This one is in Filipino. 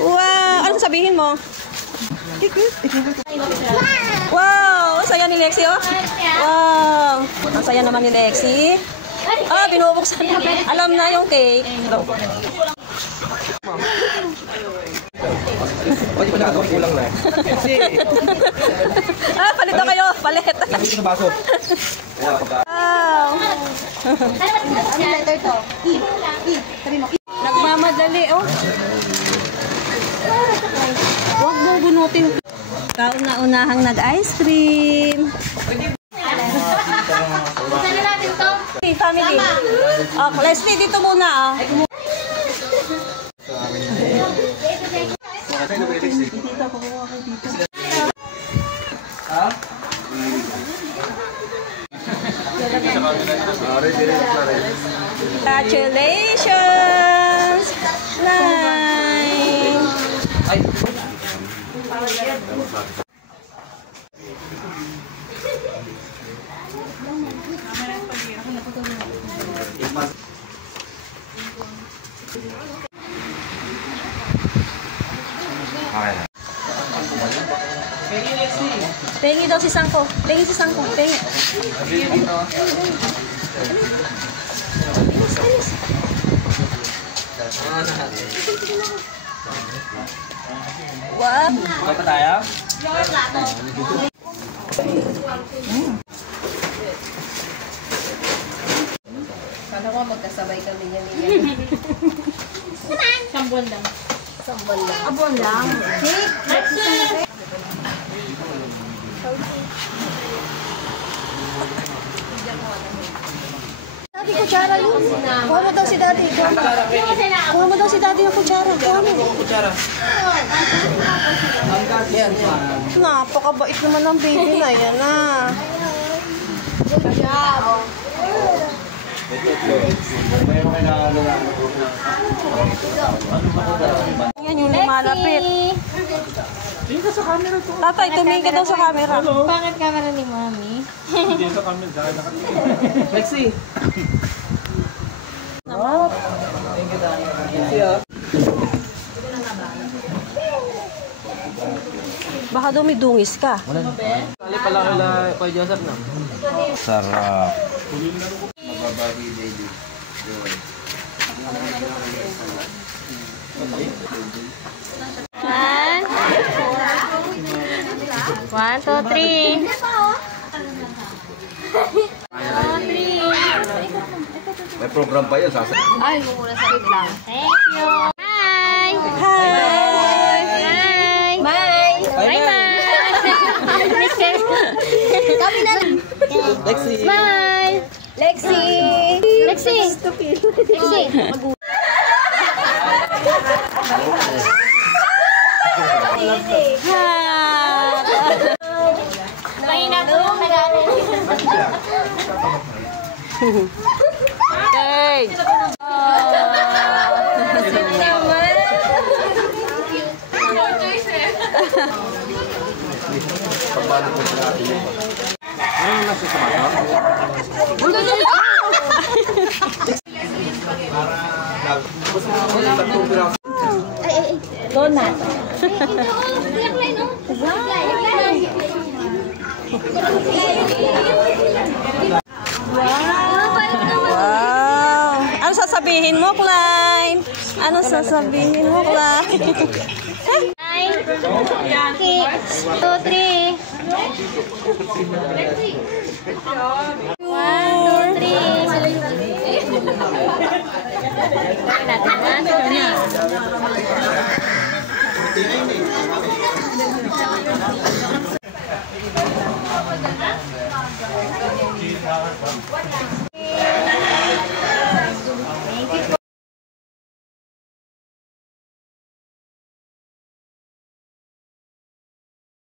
Wow! Anong sabihin mo? Wow! Ang saya ni Lexi, oh. Wow! Ang saya naman ni Lexi. Ah, binubuksan na. Alam na yung cake. Pwede pa nakagawin kulang na. Ah, palit na kayo. Palit. Nakita sa baso. Wow! Nagmamadali, oh. Huwag mo bunutin. Kauna-unahang nag-ice cream. Family. Oh, Leslie, dito muna, ah. Congratulations! Nine! Pengi daw si Sangko. Pengi si Sangko. Pengi. Wow. Ito pa tayo? Sana ko magkasabay kami niya. Sambon lang. Sambon lang. Abon lang. Daddy, kutsara yun. Kuha mo daw si Daddy. Kuha mo daw si Daddy ng kutsara. Kuha mo. Kutsara. Napakabait naman ng baby na yan, ah. Good job. Yan yung lumalapit. Tingin ka sa camera to. Tatay, tumingin ka daw sa camera. Bakit camera ni Mami? Hindi sa camera. Dahil nakatingin. Lexi. Lexi, ah. Baka daw may dungis ka. Kali pala kila Kuya Joseph na. Sarap. Mababagi baby. One, two, three. May program pa yun, sasa. Ay, muna sa lang. Thank you. Hi. Hi! Hi. Bye! Bye, bye. Kami na lang. Lexi. Bye. Lexi! Lexi. Lexi. Mahina po yung Hey! Ano nasa sa Donut. Wow! Ano sasabihin mo, Klein? Ano sasabihin mo, Klein? 9, 6, 2, 3. 1, 2, 3. Natin 1, 2, 3.